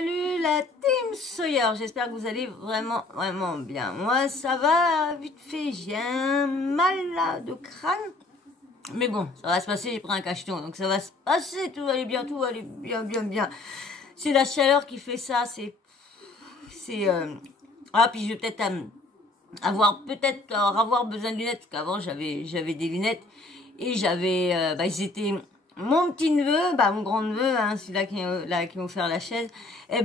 Salut la team Sawyer, j'espère que vous allez vraiment, vraiment bien. Moi, ça va vite fait, j'ai un mal là, de crâne. Mais bon, ça va se passer, j'ai pris un cacheton, donc ça va se passer, tout va aller bien, tout va aller bien, bien, bien. C'est la chaleur qui fait ça, Ah, puis je vais peut-être avoir besoin de lunettes, parce qu'avant j'avais des lunettes, et ils étaient... Mon petit neveu, mon grand neveu, hein, celui-là qui m'a offert la chaise, lui, quand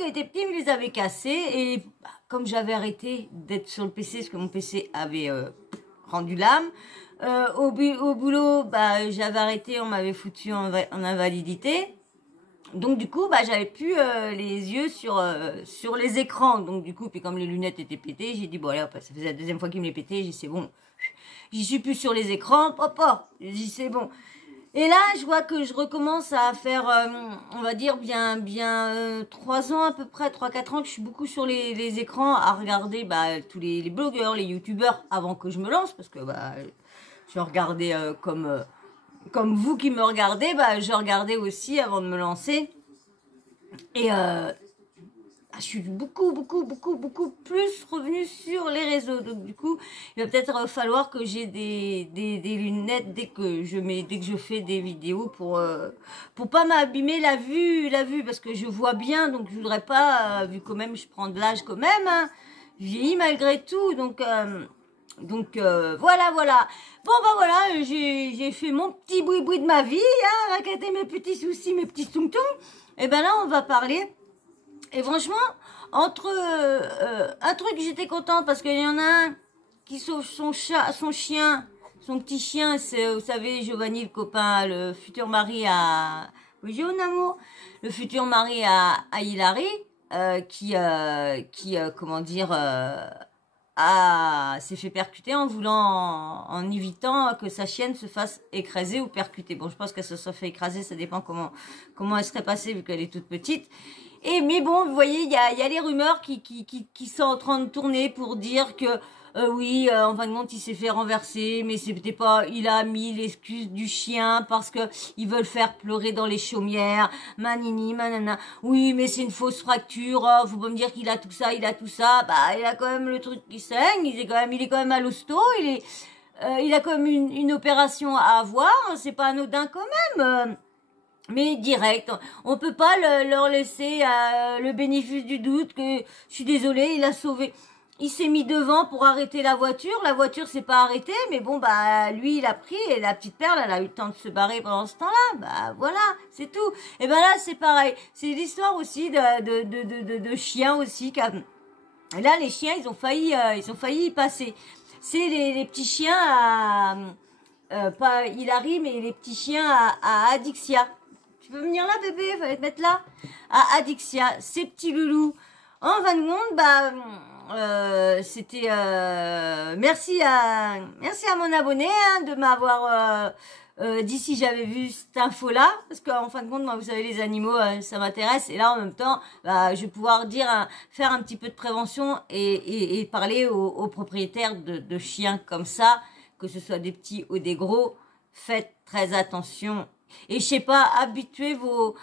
il était petit, il me les avait cassés, et comme j'avais arrêté d'être sur le PC, parce que mon PC avait rendu l'âme, au boulot, j'avais arrêté, on m'avait foutu en invalidité. Donc du coup, j'avais plus les yeux sur les écrans. Donc du coup, puis comme les lunettes étaient pétées, j'ai dit bon allez, ça faisait la deuxième fois qu'il me les pétait, j'ai dit c'est bon. J'y suis plus sur les écrans, papa. J'ai dit c'est bon. Et là, je vois que je recommence à faire, on va dire bien 3 ans à peu près, 3-4 ans que je suis beaucoup sur les écrans à regarder tous les blogueurs, les youtubeurs avant que je me lance, parce que je regardais comme vous qui me regardez, je regardais aussi avant de me lancer. Et je suis beaucoup plus revenue sur les réseaux. Donc du coup, il va peut-être falloir que j'ai des lunettes dès que je fais des vidéos pour pas m'abîmer la vue, parce que je vois bien, donc je voudrais pas, vu quand même je prends de l'âge quand même, hein, je vieillis malgré tout, donc voilà. Bon voilà, j'ai fait mon petit boui-boui de ma vie, hein, raqueter mes petits soucis, mes petits toum-toum. Et là on va parler. Et franchement, entre un truc, j'étais contente parce qu'il y en a un qui sauve son chien, son petit chien, c'est, vous savez, Giovanni, le copain, le futur mari à... Oui, mon amour, le futur mari à Hilary, s'est fait percuter en évitant que sa chienne se fasse écraser ou percuter. Bon, je pense qu'elle se soit fait écraser, ça dépend comment elle serait passée vu qu'elle est toute petite. Mais bon, vous voyez, il y a les rumeurs qui sont en train de tourner pour dire que oui, en fin de compte, il s'est fait renverser, mais c'était pas, il a mis l'excuse du chien parce que ils veulent faire pleurer dans les chaumières, manini, manana. Oui, mais c'est une fausse fracture, oh, faut pas me dire qu'il a tout ça, il a quand même le truc qui saigne, il est quand même à l'hosto, il a quand même une opération à avoir, c'est pas anodin quand même. Mais direct, on peut pas leur laisser le bénéfice du doute que je suis désolée, il a sauvé. Il s'est mis devant pour arrêter la voiture s'est pas arrêtée, mais bon lui il a pris et la petite perle elle a eu le temps de se barrer pendant ce temps-là. Voilà, c'est tout. Et là c'est pareil, c'est l'histoire aussi de chiens aussi. Et là les chiens ils ont failli y passer. C'est les petits chiens pas Hilary mais les petits chiens à Adixia. Tu peux venir là, bébé? Fallait te mettre là. À Adixia, ces petits loulous. En fin de compte, c'était... merci à mon abonné de m'avoir dit si j'avais vu cette info-là. Parce qu'en fin de compte, moi, vous savez, les animaux, ça m'intéresse. Et là, en même temps, je vais pouvoir faire un petit peu de prévention et parler aux propriétaires de chiens comme ça, que ce soit des petits ou des gros. Faites très attention. Et je sais pas, habituez vos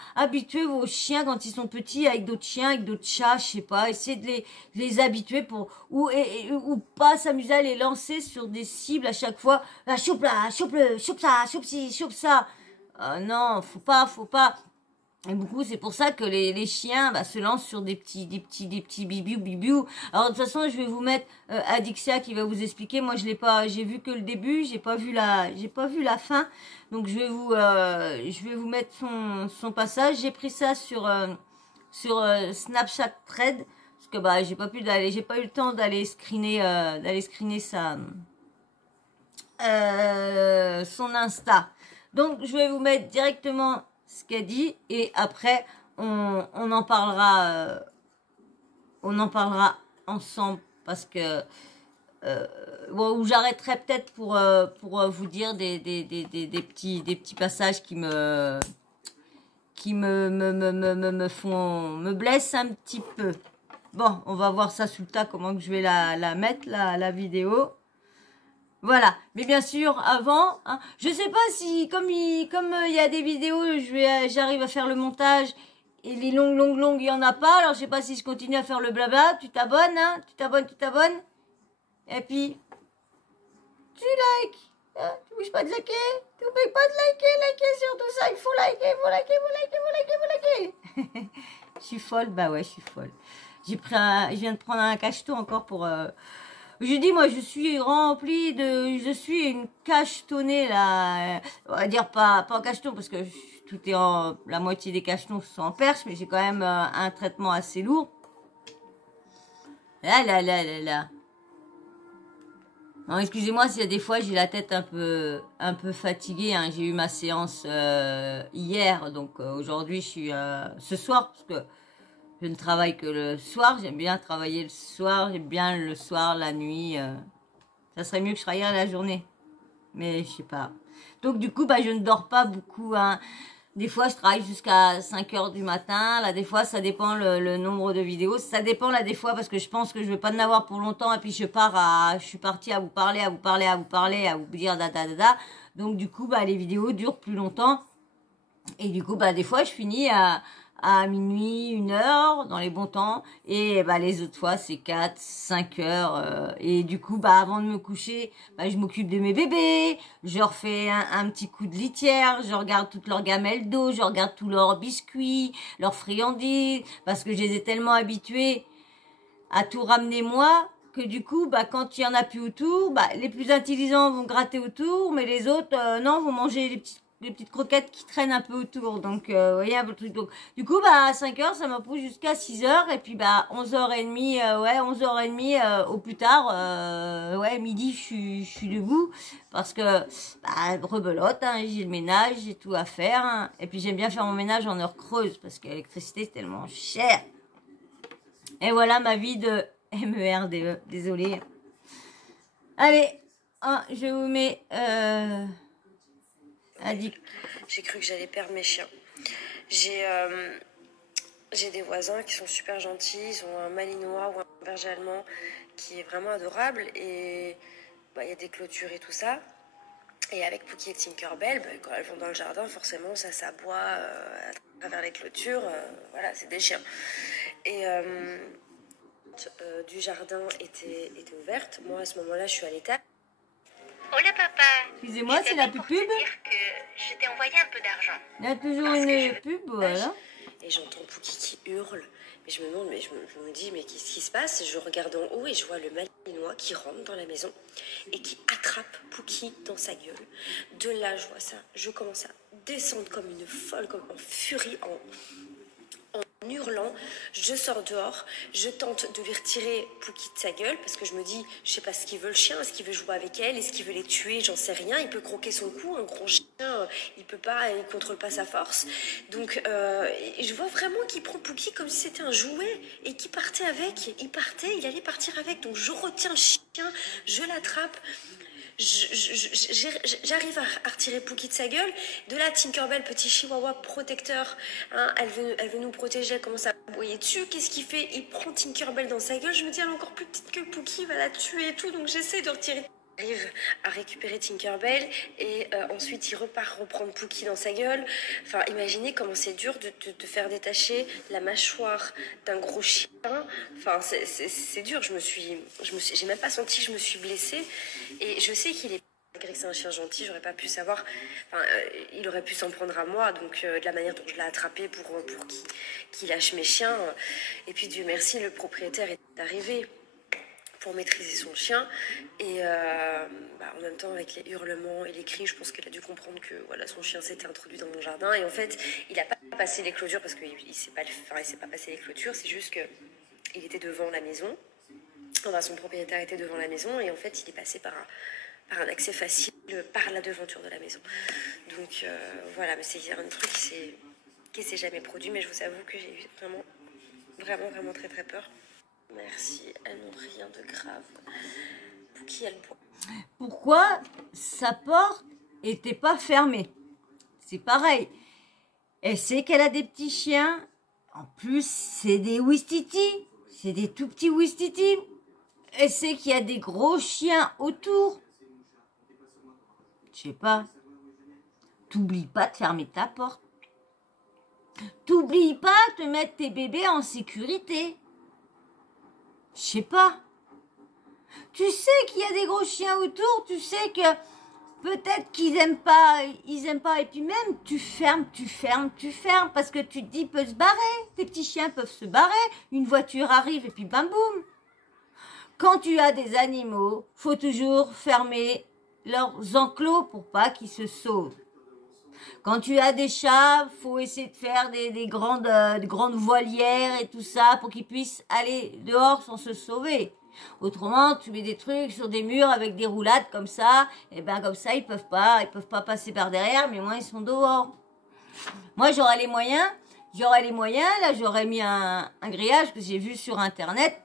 chiens quand ils sont petits avec d'autres chiens, avec d'autres chats, je sais pas, essayez de les habituer ou pas s'amuser à les lancer sur des cibles à chaque fois. Choupe là, choupe ça, choupe ci, choupe ça. Non, faut pas. Et beaucoup, c'est pour ça que les chiens se lancent sur des petits bibiou. Alors de toute façon, je vais vous mettre Adixia qui va vous expliquer. Moi, je l'ai pas, j'ai vu que le début, j'ai pas vu la fin. Donc je vais vous mettre son passage. J'ai pris ça sur Snapchat Thread parce que j'ai pas eu le temps d'aller screener son Insta. Donc je vais vous mettre directement ce qu'elle dit et après on en parlera ensemble parce que où j'arrêterai peut-être pour vous dire des petits passages qui me blessent un petit peu. Bon, on va voir ça sous le tas comment que je vais la mettre la vidéo. Voilà, mais bien sûr, avant, hein, je sais pas si, comme il y a des vidéos, j'arrive à faire le montage Et les longues, il y en a pas. Alors je sais pas si je continue à faire le blabla. Tu t'abonnes, hein, tu t'abonnes. Et puis, tu likes. Hein, tu bouges pas de liker. Tu n'oublies pas de liker sur tout ça. Il faut liker. Je suis folle, bah ouais, je suis folle. Je viens de prendre un cacheton encore pour... Je dis, moi, je suis remplie de... Je suis une cachetonnée, là. On va dire pas en cacheton, parce que tout est en... La moitié des cachetons sont en perche, mais j'ai quand même un traitement assez lourd. Là. Non, excusez-moi s'il y a des fois j'ai la tête un peu fatiguée. Hein. J'ai eu ma séance hier, donc aujourd'hui je suis ce soir parce que je ne travaille que le soir. J'aime bien travailler le soir. J'aime bien le soir, la nuit. Ça serait mieux que je travaille la journée, mais je sais pas. Donc du coup, bah je ne dors pas beaucoup. Hein. Des fois, je travaille jusqu'à 5 heures du matin. Là, des fois, ça dépend le nombre de vidéos. Ça dépend, là, des fois, parce que je pense que je vais pas en avoir pour longtemps. Et puis, je suis partie à vous parler, à vous dire da. Donc, du coup, bah, les vidéos durent plus longtemps. Et du coup, bah, des fois, je finis à minuit, 1 heure, dans les bons temps. Et bah, les autres fois, c'est 4, 5 heures. Et du coup, bah, avant de me coucher, bah, je m'occupe de mes bébés. Je leur fais un petit coup de litière. Je regarde toutes leurs gamelles d'eau. Je regarde tous leurs biscuits, leurs friandises. Parce que je les ai tellement habitués à tout ramener moi, que du coup, bah, quand il y en a plus autour, bah, les plus intelligents vont gratter autour, mais les autres, non, vont manger les petites croquettes qui traînent un peu autour. Donc, vous voyez un peu le truc. Donc, du coup, bah, à 5 heures, ça me pousse jusqu'à 6 heures. Et puis, bah, 11h30, 11h30 au plus tard, midi, je suis debout. Parce que, bah, rebelote, hein, j'ai le ménage, j'ai tout à faire. Hein. Et puis, j'aime bien faire mon ménage en heure creuse. Parce que l'électricité, c'est tellement cher. Et voilà ma vie de MERDE. Désolée. Allez, je vous mets... J'ai cru que j'allais perdre mes chiens. J'ai des voisins qui sont super gentils. Ils ont un malinois ou un berger allemand qui est vraiment adorable. Et bah, y a des clôtures et tout ça. Et avec Pookie et Tinkerbell, bah, quand elles vont dans le jardin, forcément, ça s'aboie à travers les clôtures. Voilà, c'est des chiens. Et du jardin était ouverte. Moi, à ce moment-là, je suis à l'étage. Hola papa. Excusez-moi, c'est la pub. Pour te dire que je t'ai envoyé un peu d'argent. Il y a toujours une pub, voilà. Et j'entends Pookie qui hurle. Mais je me demande, mais je me dis, mais qu'est-ce qui se passe? Je regarde en haut et je vois le malinois qui rentre dans la maison et qui attrape Pookie dans sa gueule. De là, je vois ça. Je commence à descendre comme une folle, comme en furie, en hurlant. Je sors dehors, je tente de lui retirer Pookie de sa gueule parce que je me dis, je sais pas ce qu'il veut le chien, est-ce qu'il veut jouer avec elle, est-ce qu'il veut les tuer, j'en sais rien. Il peut croquer son cou, un gros chien, il peut pas, il contrôle pas sa force. Donc je vois vraiment qu'il prend Pookie comme si c'était un jouet et qu'il partait avec. Il allait partir avec. Donc je retiens le chien, je l'attrape. J'arrive à retirer Pookie de sa gueule. De là, Tinkerbell, petit chihuahua protecteur, hein, elle veut nous protéger, elle commence à aboyer dessus. Qu'est-ce qu'il fait? Il prend Tinkerbell dans sa gueule. Je me dis, elle est encore plus petite que Pookie, il va la tuer et tout. Donc j'essaie de retirer. Arrive à récupérer Tinkerbell et ensuite il repart reprendre Pookie dans sa gueule. Enfin, imaginez comment c'est dur de faire détacher la mâchoire d'un gros chien. Enfin, c'est dur. J'ai même pas senti que je me suis blessée. Et je sais qu'il est, malgré que c'est un chien gentil, j'aurais pas pu savoir. Enfin, il aurait pu s'en prendre à moi. Donc, de la manière dont je l'ai attrapé pour qu'il lâche mes chiens. Et puis, Dieu merci, le propriétaire est arrivé pour maîtriser son chien et en même temps avec les hurlements et les cris, je pense qu'elle a dû comprendre que voilà, son chien s'était introduit dans mon jardin et en fait il n'a pas passé les clôtures parce qu'il ne s'est pas passé les clôtures, c'est juste qu'il était devant la maison, enfin, son propriétaire était devant la maison et en fait il est passé par un accès facile par la devanture de la maison. Donc voilà, mais c'est un truc qui s'est jamais produit, mais je vous avoue que j'ai eu vraiment très très peur. Merci, elle montre rien de grave. Pookie, elle boit. Pourquoi sa porte était pas fermée? C'est pareil. Elle sait qu'elle a des petits chiens. En plus, c'est des Ouistiti. C'est des tout petits Ouistiti. Elle sait qu'il y a des gros chiens autour. Je sais pas. T'oublies pas de fermer ta porte. T'oublies pas de mettre tes bébés en sécurité. Je sais pas. Tu sais qu'il y a des gros chiens autour, tu sais que peut-être qu'ils aiment pas, et puis même tu fermes, parce que tu te dis, peut se barrer, tes petits chiens peuvent se barrer, une voiture arrive et puis bam boum. Quand tu as des animaux, faut toujours fermer leurs enclos pour pas qu'ils se sauvent. Quand tu as des chats, faut essayer de faire des grandes volières et tout ça pour qu'ils puissent aller dehors sans se sauver. Autrement, tu mets des trucs sur des murs avec des roulades comme ça, et ben comme ça ils peuvent pas passer par derrière, mais au moins ils sont dehors. Moi j'aurais les moyens, là j'aurais mis un grillage que j'ai vu sur internet,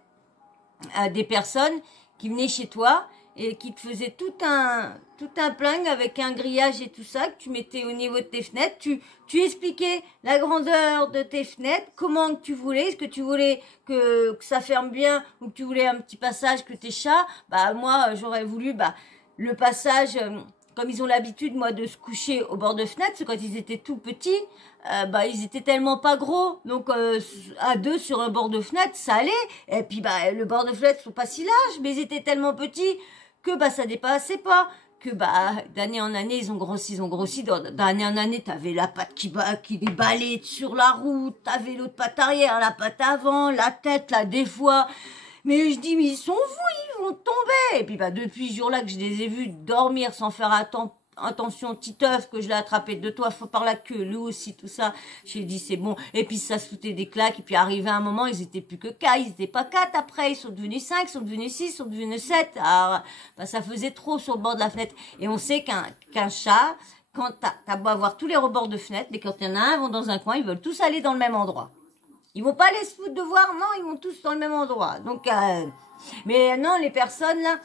des personnes qui venaient chez toi et qui te faisaient tout un pling avec un grillage et tout ça, que tu mettais au niveau de tes fenêtres, tu expliquais la grandeur de tes fenêtres, comment que tu voulais, est-ce que tu voulais que ça ferme bien ou que tu voulais un petit passage que tes chats, bah moi j'aurais voulu le passage, comme ils ont l'habitude moi de se coucher au bord de fenêtre, parce que quand ils étaient tout petits, ils étaient tellement pas gros, donc à deux sur un bord de fenêtre ça allait, et puis le bord de fenêtre sont pas si larges, mais ils étaient tellement petits que ça dépassait pas, que d'année en année ils ont grossi, d'année en année t'avais la patte qui balait sur la route, t'avais l'autre patte arrière, la patte avant, la tête là des fois, mais je dis mais ils sont fous, ils vont tomber, et puis depuis ce jour-là que je les ai vus dormir sans faire attention, petit œuf que je l'ai attrapé de toi par la queue, lui aussi, tout ça. J'ai dit c'est bon. Et puis ça se foutait des claques. Et puis arrivé un moment, ils étaient plus que 4, ils étaient pas 4 après. Ils sont devenus 5, ils sont devenus 6, ils sont devenus 7. Alors, ça faisait trop sur le bord de la fenêtre. Et on sait qu'un chat, quand t'as beau avoir tous les rebords de fenêtre, mais quand il y en a un, ils vont dans un coin, ils veulent tous aller dans le même endroit. Ils vont pas aller se foutre de voir, non, ils vont tous dans le même endroit. Donc, mais non, les personnes là,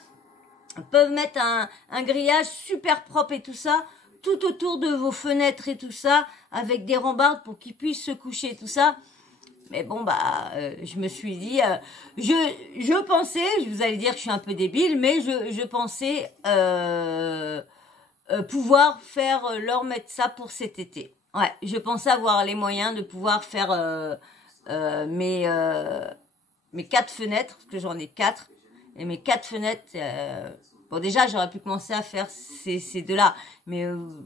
peuvent mettre un grillage super propre et tout ça, tout autour de vos fenêtres et tout ça, avec des rambardes pour qu'ils puissent se coucher et tout ça. Mais bon, je me suis dit, je pensais, vous allez dire que je suis un peu débile, mais je pensais pouvoir leur mettre ça pour cet été. Ouais, je pensais avoir les moyens de pouvoir faire mes 4 fenêtres, parce que j'en ai 4, et mes 4 fenêtres, bon déjà j'aurais pu commencer à faire ces deux-là, mais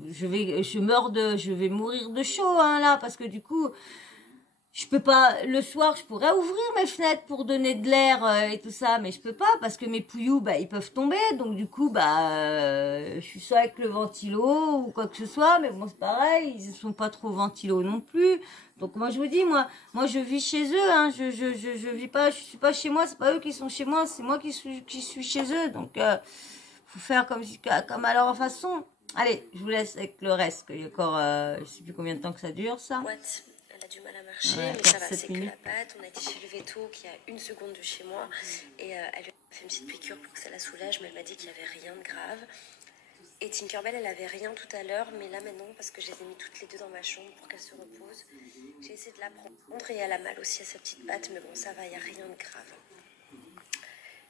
je vais mourir de chaud là, parce que du coup, je peux pas, le soir je pourrais ouvrir mes fenêtres pour donner de l'air et tout ça, mais je peux pas, parce que mes pouillous, ils peuvent tomber, donc du coup, je suis soit avec le ventilo ou quoi que ce soit, mais bon c'est pareil, ils sont pas trop ventilo non plus. Donc moi je vous dis, moi je vis chez eux, je vis pas, je suis pas chez moi, c'est pas eux qui sont chez moi, c'est moi qui suis chez eux, donc faut faire comme à leur façon. Allez, je vous laisse avec le reste, qu'il y a encore, je sais plus combien de temps que ça dure ça. What? Elle a du mal à marcher, Ouais, mais ça va, 7 c'est que minutes. la patte. On a été chez le veto qui a 1 seconde de chez moi et elle lui a fait une petite piqûre pour que ça la soulage, mais elle m'a dit qu'il n'y avait rien de grave. Et Tinkerbell, elle avait rien tout à l'heure, mais là maintenant, parce que je les ai mis toutes les deux dans ma chambre pour qu'elle se repose, j'ai essayé de la prendre et elle a mal aussi à sa petite patte, mais bon, ça va, il n'y a rien de grave.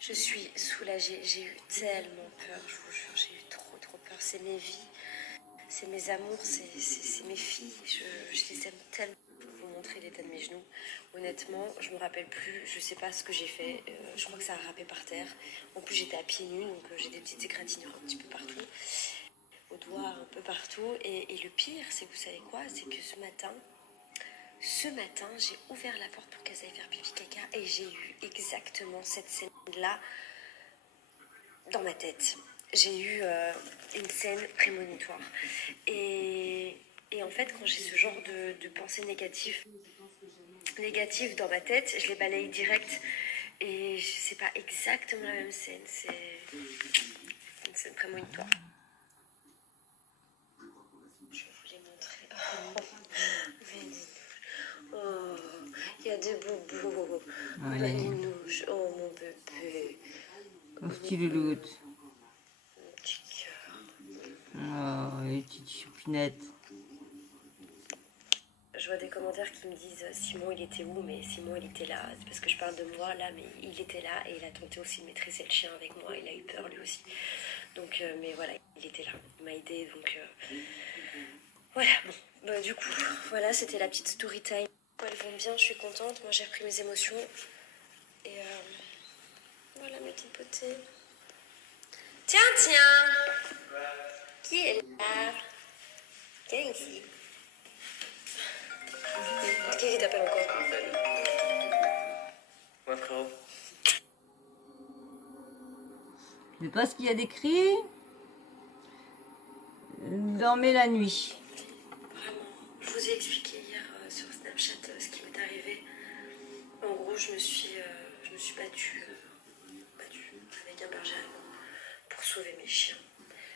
Je suis soulagée, j'ai eu tellement peur, je vous jure, j'ai eu trop peur. C'est mes vies, c'est mes amours, c'est mes filles, je les aime tellement. Pour vous montrer l'état de mes genoux, honnêtement, je me rappelle plus, je sais pas ce que j'ai fait, je crois que ça a râpé par terre. En plus, j'étais à pieds nus, donc j'ai des petites égratignures un petit peu partout, au doigt un peu partout. Et le pire, c'est que vous savez quoi, c'est que ce matin, j'ai ouvert la porte pour qu'elles aillent faire pipi caca et j'ai eu exactement cette scène-là dans ma tête. J'ai eu une scène prémonitoire. Et en fait, quand j'ai ce genre de pensées négatives dans ma tête, je les balaye direct. Et c'est pas exactement la même scène, c'est une scène prémonitoire. Je vais vous les montrer. Oh, il y a des boubous. Ouais. Manouche, oh mon bébé. Mon petit louloute. Mon petit cœur. Oh, les petites choupinettes. Je vois des commentaires qui me disent Simon il était où, mais Simon il était là. C'est parce que je parle de moi là, mais il était là et il a tenté aussi de maîtriser le chien avec moi. Il a eu peur lui aussi. Donc, mais voilà, il était là. Il m'a aidé. Donc, Voilà, bon, bah, du coup, voilà, c'était la petite story time. Elles vont bien, je suis contente. Moi, j'ai repris mes émotions. Et voilà mes petites potées. Tiens, tiens. Qui est là? Viens ici. Qui t'appelle encore? Ouais, frérot. Je sais pas ce qu'il y a d'écrit. Dormez la nuit. Vraiment, je vous ai expliqué hier sur Snapchat ce qui m'est arrivé. En gros, je me suis battue avec un berger allemand pour sauver mes chiens.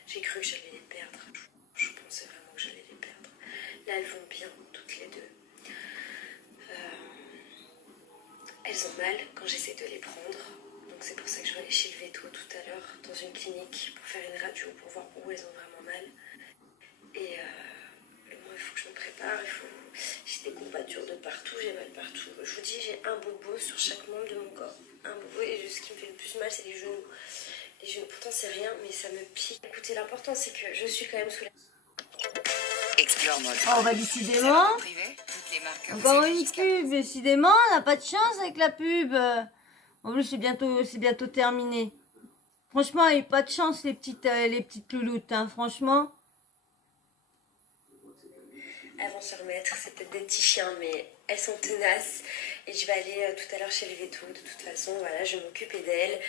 J'ai cru que j'allais les perdre. Je pensais vraiment que j'allais les perdre. Là, elles vont bien, toutes les deux. Elles ont mal quand j'essaie de les prendre. Donc c'est pour ça que je vais aller chez le veto tout à l'heure dans une clinique pour faire une radio pour voir où elles ont vraiment mal. Et moi, il faut que je me prépare. J'ai des courbatures de partout, j'ai mal partout. Je vous dis, j'ai un bobo sur chaque membre de mon corps. Un bobo, et ce qui me fait le plus mal, c'est les genoux. Les genoux, pourtant, c'est rien, mais ça me pique. Écoutez, l'important, c'est que je suis quand même sous la... Explore mode. Oh, bah décidément. Privé, toutes les marques Encore vous une jusqu'à- pub. Décidément, on n'a pas de chance avec la pub. En plus, c'est bientôt terminé. Franchement, il n'y a pas de chance, les petites louloutes, hein, franchement. Elles vont se remettre, c'est peut-être des petits chiens, mais elles sont tenaces. Et je vais aller tout à l'heure chez le veto. De toute façon, voilà, je vais m'occuper d'elles.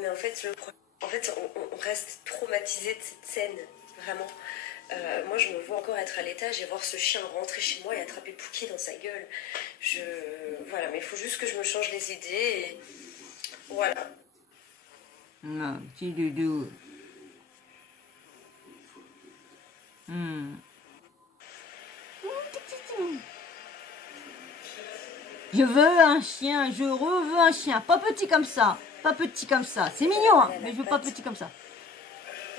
Mais en fait, on reste traumatisé de cette scène, vraiment. Moi, je me vois encore être à l'étage et voir ce chien rentrer chez moi et attraper Pookie dans sa gueule. Voilà, mais il faut juste que je me change les idées. Et voilà. Non, petit doudou. Je veux un chien, je veux un chien. Pas petit comme ça. Pas petit comme ça. C'est mignon, hein, mais je veux pas petit comme ça.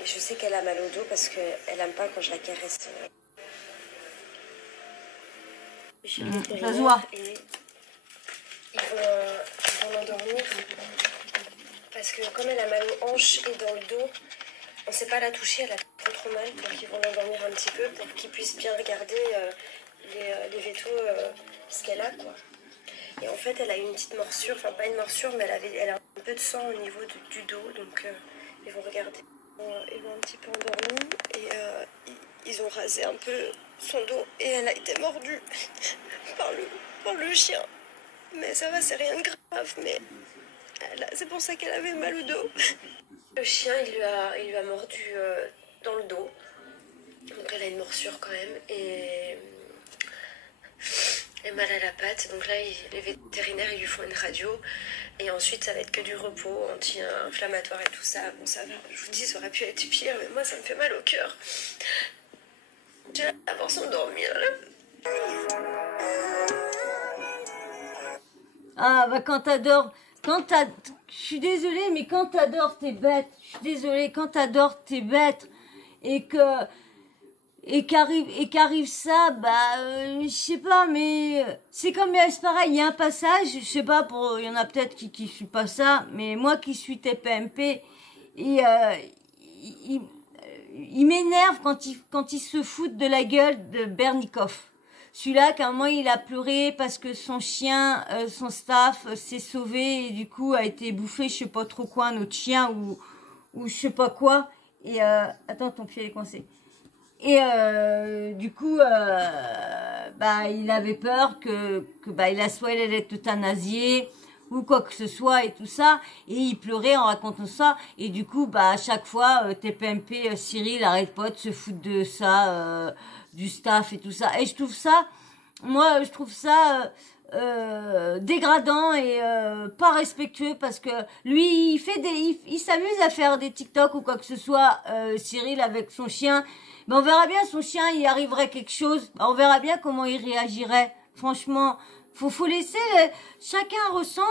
Et je sais qu'elle a mal au dos parce qu'elle aime pas quand je la caresse. Ça se voit. Et ils vont l'endormir parce que comme elle a mal aux hanches et dans le dos, on ne sait pas la toucher, elle a trop mal. Donc ils vont l'endormir un petit peu pour qu'ils puissent bien regarder les vétos, ce qu'elle a, quoi. Et en fait, elle a eu une petite morsure, enfin pas une morsure, mais elle a un peu de sang au niveau du dos, donc ils vont regarder. Ils l'ont un petit peu endormie et ils ont rasé un peu son dos et elle a été mordue par le chien. Mais ça va, c'est rien de grave, mais c'est pour ça qu'elle avait mal au dos. Le chien, il lui a mordu dans le dos, donc elle a une morsure quand même et mal à la patte. Donc là, les vétérinaires, ils lui font une radio. Et ensuite, ça va être que du repos, anti-inflammatoire et tout ça. Bon, ça va. Je vous dis, ça aurait pu être pire, mais moi, ça me fait mal au cœur. J'ai hâte d'avoir s'endormir, là. Ah, bah quand t'adores... Je suis désolée, mais quand t'adores tes bêtes... Je suis désolée, quand t'adores tes bêtes... Et qu'arrive ça, je sais pas, mais c'est comme c'est pareil, il y a un passage, je sais pas, il y en a peut-être qui suit pas ça, mais moi qui suis TPMP, il m'énerve quand il se fout de la gueule de Bernikov. Celui-là, qu'à un moment, il a pleuré parce que son chien, son staff s'est sauvé et du coup a été bouffé, je sais pas trop quoi, un autre chien ou je sais pas quoi. Et attends, ton pied est coincé. Et du coup, il avait peur que soit elle allait être euthanasiée ou quoi que ce soit et tout ça. Et il pleurait en racontant ça. Et du coup, à chaque fois, TPMP, Cyril arrête pas de se foutre de ça, du staff et tout ça. Et je trouve ça dégradant et pas respectueux parce que lui, il s'amuse à faire des TikTok ou quoi que ce soit, Cyril avec son chien. Mais on verra bien, son chien, il arriverait quelque chose. On verra bien comment il réagirait. Franchement, faut laisser... chacun ressent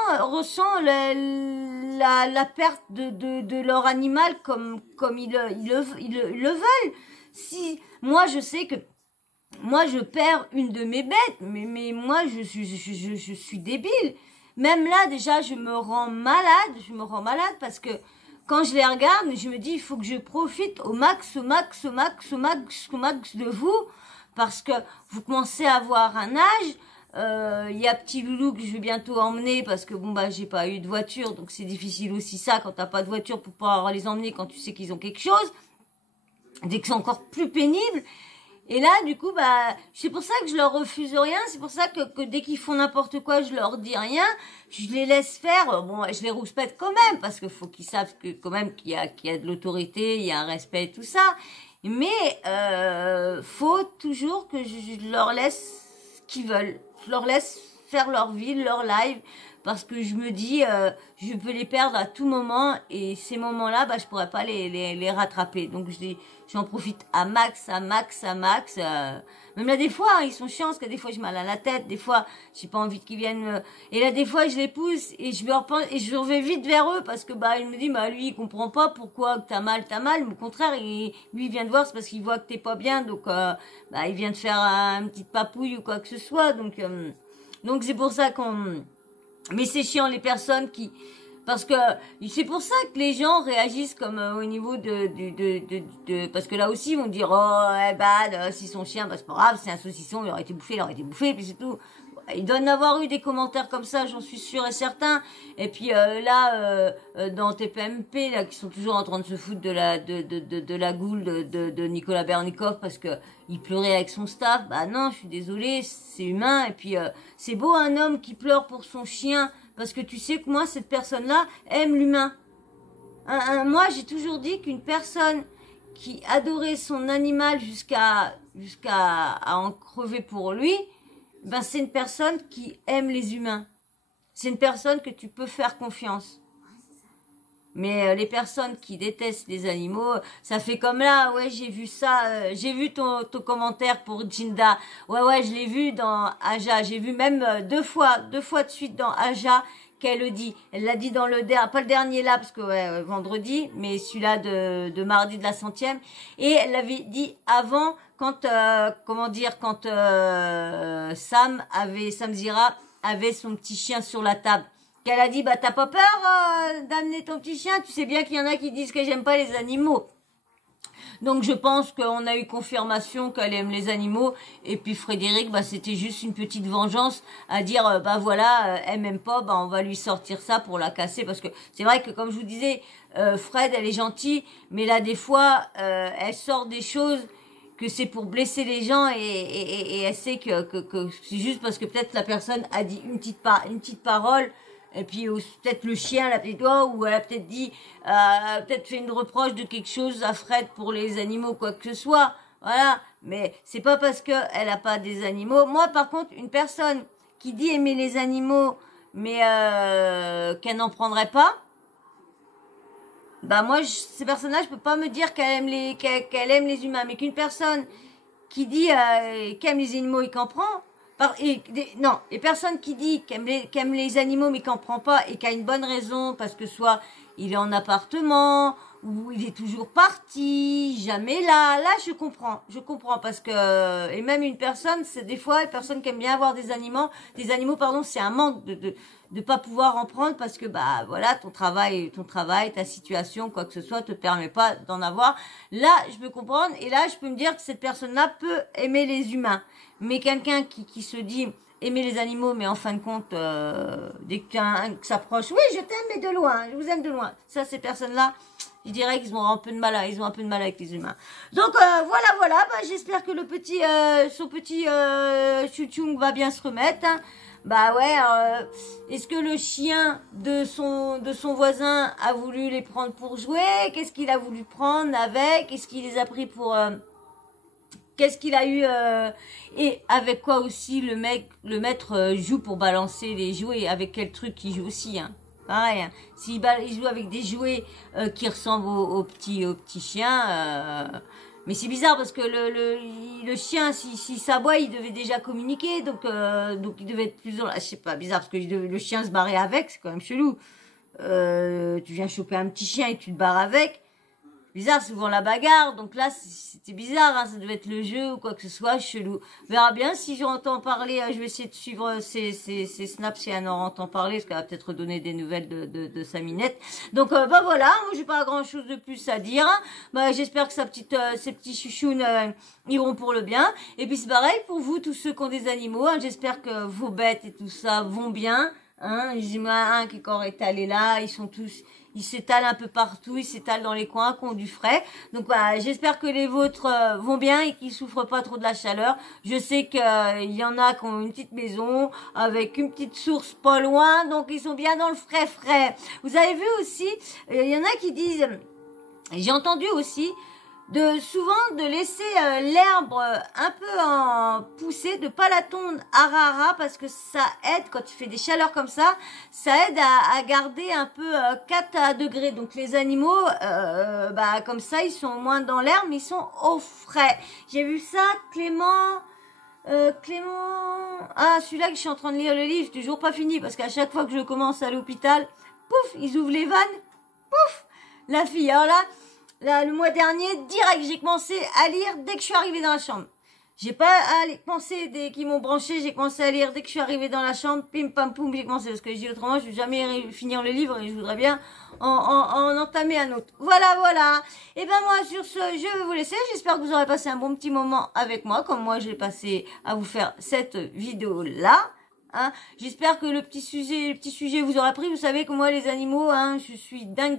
la perte de leur animal comme ils le veulent. Si moi, je sais que moi, je perds une de mes bêtes, mais moi, je suis débile. Même là, déjà, je me rends malade parce que quand je les regarde, je me dis, il faut que je profite au max de vous, parce que vous commencez à avoir un âge. Il y a petit loulou que je vais bientôt emmener parce que bon bah j'ai pas eu de voiture, donc c'est difficile aussi ça quand t'as pas de voiture pour pouvoir les emmener quand tu sais qu'ils ont quelque chose, dès que c'est encore plus pénible. Et là, du coup, bah, c'est pour ça que je leur refuse rien. C'est pour ça que dès qu'ils font n'importe quoi, je leur dis rien. Je les laisse faire. Bon, je les rouspète quand même, parce qu'il faut qu'ils savent que quand même qu'il y a de l'autorité, il y a un respect et tout ça. Mais faut toujours que je leur laisse ce qu'ils veulent. Je leur laisse faire leur vie, leur live, parce que je me dis, je peux les perdre à tout moment, et ces moments-là, bah, je pourrais pas les rattraper. Donc j'en profite à max. Même là, des fois, hein, ils sont chiants, parce que des fois, j'ai mal à la tête, des fois, j'ai pas envie qu'ils viennent et là, des fois, je les pousse, et je me repense, et je vais vite vers eux, parce que, bah, il me dit, bah, lui, il comprend pas pourquoi que t'as mal. Mais au contraire, lui, il vient de voir, c'est parce qu'il voit que t'es pas bien, donc, bah, il vient de faire une petite papouille ou quoi que ce soit, donc c'est pour ça mais c'est chiant, les personnes parce que c'est pour ça que les gens réagissent comme au niveau parce que là aussi ils vont dire si son chien, bah c'est pas grave, c'est un saucisson, il aurait été bouffé, puis c'est tout. Il doit en avoir eu des commentaires comme ça, j'en suis sûre et certain. Et puis dans TPMP là, qui sont toujours en train de se foutre de la goule de Nicolas Bernikov parce que il pleurait avec son staff. Bah non, je suis désolée, c'est humain. Et puis c'est beau un homme qui pleure pour son chien, parce que tu sais que moi cette personne-là aime l'humain. Moi j'ai toujours dit qu'une personne qui adorait son animal jusqu'à en crever pour lui, ben c'est une personne qui aime les humains. C'est une personne que tu peux faire confiance. Mais les personnes qui détestent les animaux, ça fait comme là, ouais, j'ai vu ça, j'ai vu ton commentaire pour Jinda. Ouais, je l'ai vu dans Aja, j'ai vu même deux fois de suite dans Aja qu'elle le dit. Elle l'a dit dans pas le dernier là, parce que vendredi, mais celui-là de mardi de la 100e. Et elle l'avait dit avant, quand Sam Zira avait son petit chien sur la table. Qu'elle a dit, bah t'as pas peur d'amener ton petit chien? Tu sais bien qu'il y en a qui disent que j'aime pas les animaux. Donc je pense qu'on a eu confirmation qu'elle aime les animaux. Et puis Frédéric, bah c'était juste une petite vengeance à dire, bah voilà, elle m'aime pas, bah on va lui sortir ça pour la casser. Parce que c'est vrai que comme je vous disais, Fred, elle est gentille, mais là des fois, elle sort des choses que c'est pour blesser les gens, et elle sait que c'est juste parce que peut-être la personne a dit une petite parole. Et puis peut-être le chien l'a peut-être ou elle a peut-être dit, peut-être fait une reproche de quelque chose à Fred pour les animaux, quoi que ce soit. Voilà. Mais c'est pas parce que elle a pas des animaux. Moi, par contre, une personne qui dit aimer les animaux, mais qu'elle n'en prendrait pas, bah moi, ces personnes-là, je peux pas me dire qu'elle aime les humains, mais qu'une personne qui dit qu'elle aime les animaux et qu'en prend. Non, les personnes qui disent qu'aiment les animaux mais qu'en prend pas, et qui a une bonne raison, parce que soit il est en appartement, ou il est toujours parti, jamais là je comprends, parce que, et même une personne, c'est des fois, une personne qui aime bien avoir des animaux, c'est un manque de pas pouvoir en prendre, parce que bah voilà, ton travail, ta situation, quoi que ce soit, te permet pas d'en avoir. Là, je peux comprendre, et là, je peux me dire que cette personne-là peut aimer les humains. Mais quelqu'un qui se dit aimer les animaux, mais en fin de compte, dès que quelqu'un s'approche, oui, je t'aime, mais de loin, je vous aime de loin. Ça, ces personnes-là, je dirais qu'ils ont un peu de mal avec les humains. Donc voilà, bah, j'espère que le petit, son petit Chouchoung va bien se remettre. Hein. Bah ouais, est-ce que le chien de son voisin a voulu les prendre pour jouer? Qu'est-ce qu'il a voulu prendre avec? Est-ce qu'il les a pris pour qu'est-ce qu'il a eu et avec quoi aussi le maître joue pour balancer les jouets? Avec quel truc il joue aussi, hein? Pareil, hein. Il joue avec des jouets qui ressemblent aux petits chiens. Mais c'est bizarre parce que le chien, si s'aboie, il devait déjà communiquer, donc il devait être plus... Je sais pas, bizarre, parce que le chien se barrait avec, c'est quand même chelou. Tu viens choper un petit chien et tu te barres avec. bizarre, c'est souvent la bagarre. Donc là, c'était bizarre, hein, ça devait être le jeu ou quoi que ce soit, chelou. On verra bien si j'entends parler. Je vais essayer de suivre ces snaps si elle en entend parler, parce qu'elle va peut-être redonner des nouvelles de sa minette. Donc bah voilà, moi j'ai pas grand chose de plus à dire. Bah j'espère que ces petits chouchounes iront pour le bien. Et puis c'est pareil pour vous, tous ceux qui ont des animaux. Hein, j'espère que vos bêtes et tout ça vont bien. Hein, j'ai un qui est encore étalé là, ils s'étalent un peu partout, ils s'étalent dans les coins, qui ont du frais. Donc voilà, j'espère que les vôtres vont bien et qu'ils souffrent pas trop de la chaleur. Je sais qu'il y en a qui ont une petite maison avec une petite source pas loin, donc ils sont bien dans le frais. Vous avez vu aussi, il y en a qui disent, j'ai entendu aussi, souvent de laisser l'herbe un peu en poussée, de pas la tondre à ras parce que ça aide quand tu fais des chaleurs comme ça aide à garder un peu 4 degrés. Donc les animaux, bah comme ça ils sont moins dans l'herbe, mais ils sont au frais. J'ai vu ça, Clément, celui-là que je suis en train de lire le livre, toujours pas fini parce qu'à chaque fois que je commence à l'hôpital, pouf, ils ouvrent les vannes, pouf, la fille. Alors là, le mois dernier, direct, j'ai commencé à lire dès que je suis arrivée dans la chambre. J'ai pas pensé dès qu'ils m'ont branché, j'ai commencé à lire dès que je suis arrivée dans la chambre, pim pam poum, j'ai commencé parce que je dis autrement, je vais jamais finir le livre et je voudrais bien en entamer un autre. Voilà. Et ben moi sur ce, je vais vous laisser. J'espère que vous aurez passé un bon petit moment avec moi, comme moi j'ai passé à vous faire cette vidéo là. Hein, j'espère que le petit sujet vous aura pris. Vous savez que moi les animaux, hein, je suis dingue.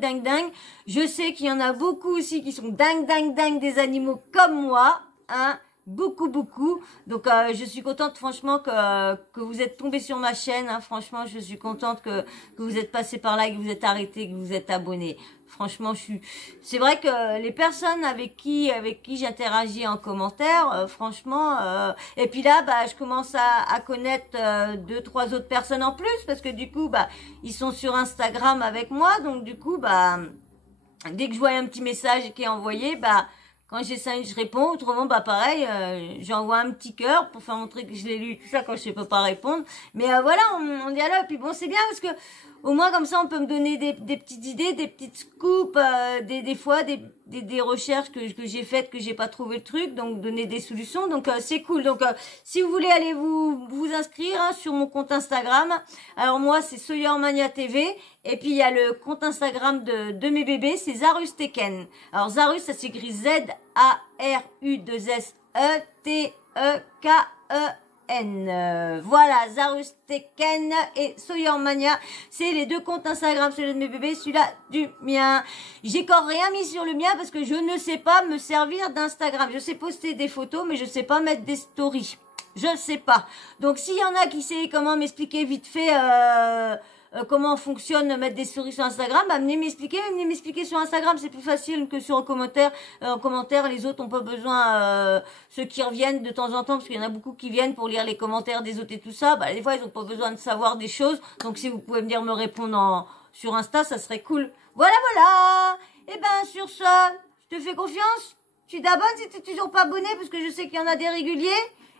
Je sais qu'il y en a beaucoup aussi qui sont dingue des animaux comme moi, hein, beaucoup. Donc je suis contente franchement que vous êtes tombés sur ma chaîne. Hein, franchement, je suis contente que vous êtes passé par là, que vous êtes arrêtés, que vous êtes abonnés. Franchement, c'est vrai que les personnes avec qui j'interagis en commentaire, franchement, et puis là, bah, je commence à connaître 2-3 autres personnes en plus, parce que du coup, bah, ils sont sur Instagram avec moi, donc du coup, bah, dès que je vois un petit message qui est envoyé, bah, quand j'ai ça, je réponds. Autrement, bah pareil, j'envoie un petit cœur pour faire montrer que je l'ai lu, tout ça, quand je ne peux pas répondre. Mais voilà, on dialogue. Puis bon, c'est bien parce que au moins comme ça, on peut me donner des petites idées, des petites scoops, des fois des recherches que j'ai faites, que j'ai pas trouvé le truc, donc donner des solutions. Donc c'est cool. Donc si vous voulez aller vous inscrire hein, sur mon compte Instagram. Alors moi, c'est Sawyermania TV. Et puis il y a le compte Instagram de mes bébés, c'est Zarus Teken. Alors Zarus, ça s'écrit Z-A-R-U-2-S-E-T-E-K-E-N. Voilà, Zarus Teken et Sawyermania, c'est les deux comptes Instagram, celui de mes bébés, celui-là du mien. J'ai encore rien mis sur le mien parce que je ne sais pas me servir d'Instagram. Je sais poster des photos, mais je sais pas mettre des stories. Je ne sais pas. Donc s'il y en a qui sait comment m'expliquer vite fait comment fonctionne mettre des stories sur Instagram, bah, venez m'expliquer sur Instagram, c'est plus facile que sur un commentaire. En commentaire, les autres ont pas besoin, ceux qui reviennent de temps en temps, parce qu'il y en a beaucoup qui viennent pour lire les commentaires des autres et tout ça, bah, des fois, ils ont pas besoin de savoir des choses. Donc, si vous pouvez venir me répondre sur Insta, ça serait cool. Voilà. Et ben, sur ce, je te fais confiance. Tu t'abonnes si tu n'es toujours pas abonné, parce que je sais qu'il y en a des réguliers.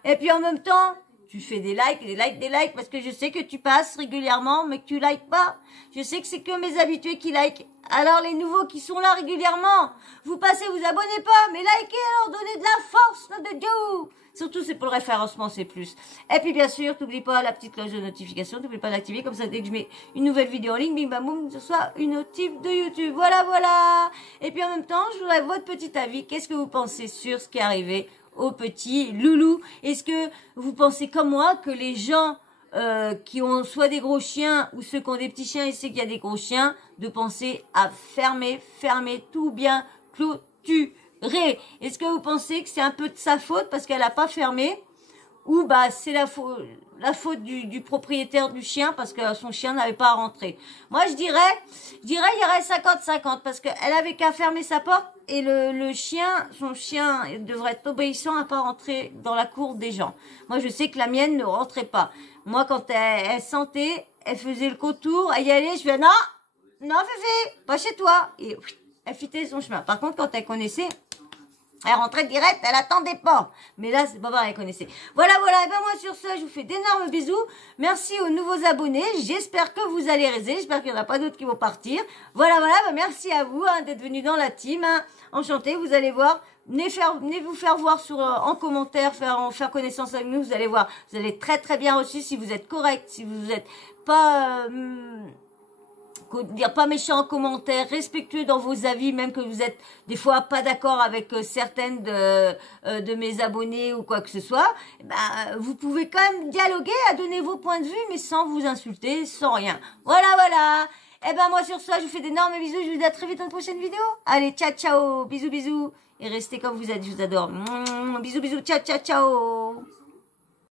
Et puis, en même temps, tu fais des likes, parce que je sais que tu passes régulièrement, mais que tu likes pas. Je sais que c'est que mes habitués qui likent. Alors, les nouveaux qui sont là régulièrement, vous passez, vous abonnez pas, mais likez alors, donnez de la force, nom de Dieu. Surtout, c'est pour le référencement, c'est plus. Et puis, bien sûr, t'oublies pas la petite cloche de notification, t'oublies pas d'activer, comme ça, dès que je mets une nouvelle vidéo en ligne, bim bam boum, ce soit une notif de YouTube. Voilà. Et puis, en même temps, je voudrais votre petit avis. Qu'est-ce que vous pensez sur ce qui est arrivé aux petits loulous? Est-ce que vous pensez comme moi que les gens qui ont soit des gros chiens ou ceux qui ont des petits chiens et ceux qui a des gros chiens, de penser à fermer tout bien clôturé? Est-ce que vous pensez que c'est un peu de sa faute parce qu'elle a pas fermé, ou bah c'est la faute du propriétaire du chien parce que son chien n'avait pas à rentrer? Moi je dirais il y aurait 50-50 parce qu'elle avait qu'à fermer sa porte et son chien devrait être obéissant à pas rentrer dans la cour des gens. Moi je sais que la mienne ne rentrait pas. Moi quand elle sentait, elle faisait le contour, elle y allait, je fais non Fifi, pas chez toi, et elle fitait son chemin. Par contre quand elle connaissait, Elle rentrait direct, elle attendait pas. Mais là, c'est pas pareil, connaissez. Voilà, voilà. Et ben moi, sur ce, je vous fais d'énormes bisous. Merci aux nouveaux abonnés. J'espère que vous allez rester. J'espère qu'il n'y en a pas d'autres qui vont partir. Voilà, voilà. Ben, merci à vous d'être venus dans la team. Enchanté. Vous allez voir. Venez vous faire voir en commentaire, faire connaissance avec nous. Vous allez voir. Vous allez très, très bien reçu si vous êtes correct, si vous êtes pas... dire pas méchant en commentaire, respectueux dans vos avis, même que vous êtes des fois pas d'accord avec certaines de mes abonnés ou quoi que ce soit, vous pouvez quand même dialoguer, à donner vos points de vue, mais sans vous insulter, sans rien. Voilà, voilà. Et ben moi sur ça, je vous fais d'énormes bisous, je vous dis à très vite dans une prochaine vidéo. Allez, ciao, ciao, bisous, bisous, et restez comme vous êtes, je vous adore. Bisous, bisous, ciao, ciao, ciao.